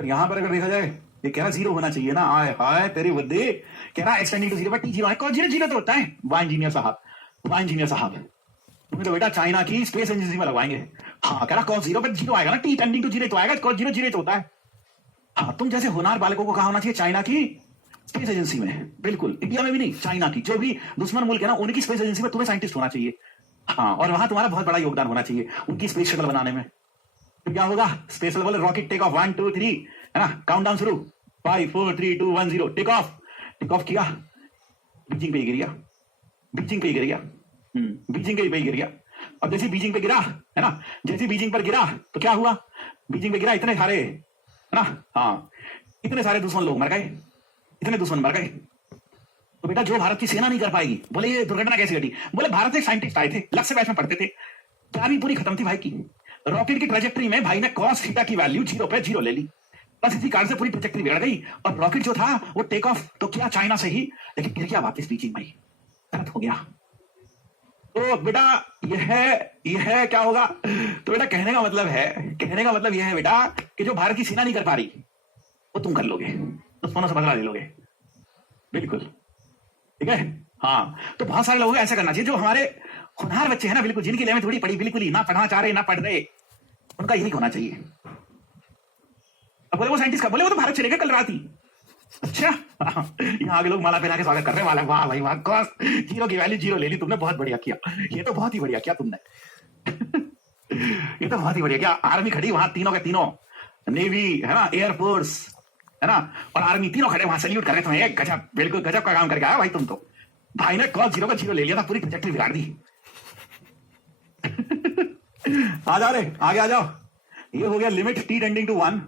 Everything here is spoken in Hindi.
पर यहां पर अगर देखा जाए ये कह रहा जीरो होना चाहिए ना। आए हाय तेरी बुद्धि, कह रहा extending to zero but T zero है। कौन जीरो जीरो तो होता है। वाह इंजीनियर साहब, वाह इंजीनियर साहब, तुम्हें तो बेटा चाइना की स्पेस एजेंसी में लगवाएंगे। हाँ कह रहा कॉस जीरो बट जीरो आएगा ना, टी टेंडिंग टू जीरो तो आएगा, कॉस जीरो जीरो तो होता है। हाँ तुम जैसे होनार बालकों को कहा होना चाहिए चाइना की स्पेस एजेंसी में। बिल्कुल, इंडिया में भी नहीं, चाइना की, जो भी दुश्मन मुल्क है ना उनकी स्पेस एजेंसी में तुम्हें साइंटिस्ट होना चाहिए। हाँ और वहां तुम्हारा बहुत बड़ा योगदान होना चाहिए उनकी स्पेस शटल बनाने में। तो क्या होगा, स्पेस शटल बोले रॉकेट टेक ऑफ 1 2 3 है ना, काउंट डाउन शुरू 5 4 3 2 1 0 टेक ऑफ। टेक ऑफ किया, बीजिंग पे ही गिर गया, बीजिंग पे ही गिर गया, बीजिंग पे ही गिर गया। अब जैसे बीजिंग पे गिरा है ना, जैसे बीजिंग पर गिरा तो क्या हुआ, बीजिंग पे गिरा इतने सारे है ना, हाँ इतने सारे दुश्मन लोग मर गए, इतने दुश्मन मर गए। तो बेटा जो भारत की सेना नहीं कर पाएगी, बोले ये दुर्घटना कैसे घटी, बोले भारत से साइंटिस्ट आए थे, लक्ष्य बैच में पढ़ते थे, तैयारी पूरी खत्म थी भाई की। रॉकेट की ट्रेजेक्टरी में भाई ने कॉस थीटा की वैल्यू जीरो पे जीरो ले ली, बस इसी कारण से पूरी ट्रेजेक्टरी बिगड़ गई और रॉकेट जो था वो टेक ऑफ तो किया चाइना से ही, लेकिन गिर गया वापस बीजिंग में, गलत हो गया। तो बेटा यह क्या होगा, तो बेटा कहने का मतलब यह है बेटा कि जो भारत की सेना नहीं कर पा रही वो तुम कर लोगे, दुश्मनों से बदला ले लोगे। बिल्कुल ठीक है। हाँ तो बहुत सारे लोगों को ऐसा करना चाहिए, जो हमारे होनहार बच्चे हैं ना, बिल्कुल जिनकी लेवल थोड़ी पड़ी, बिल्कुल ही ना पढ़ना चाह रहे ना पढ़ रहे, उनका यही होना चाहिए। अब बोले वो साइंटिस्ट का, बोले वो तो भारत चले गए कल रात ही। अच्छा यहाँ आगे लोग माला पहना के स्वागत कर रहे हैं, वाह भाई वाह, कॉस जीरो की वैल्यू जीरो ले ली तुमने, बहुत बढ़िया किया, ये तो बहुत ही बढ़िया किया तुमने ये तो बहुत ही बढ़िया किया। आर्मी खड़ी वहां तीनों के तीनों, नेवी है ना, एयरफोर्स है ना और आर्मी, तीनों खड़े वहां सैल्यूट कर रहे तुम्हें, गजब, बिल्कुल गजब का काम करके आया भाई तुम तो। भाई ने कॉस जीरो का जीरो ले लिया था, पूरी ट्रैजेक्टरी बिगाड़ दी आ जाओ रे आगे आ जाओ। ये हो गया लिमिट टी टेंडिंग टू 1।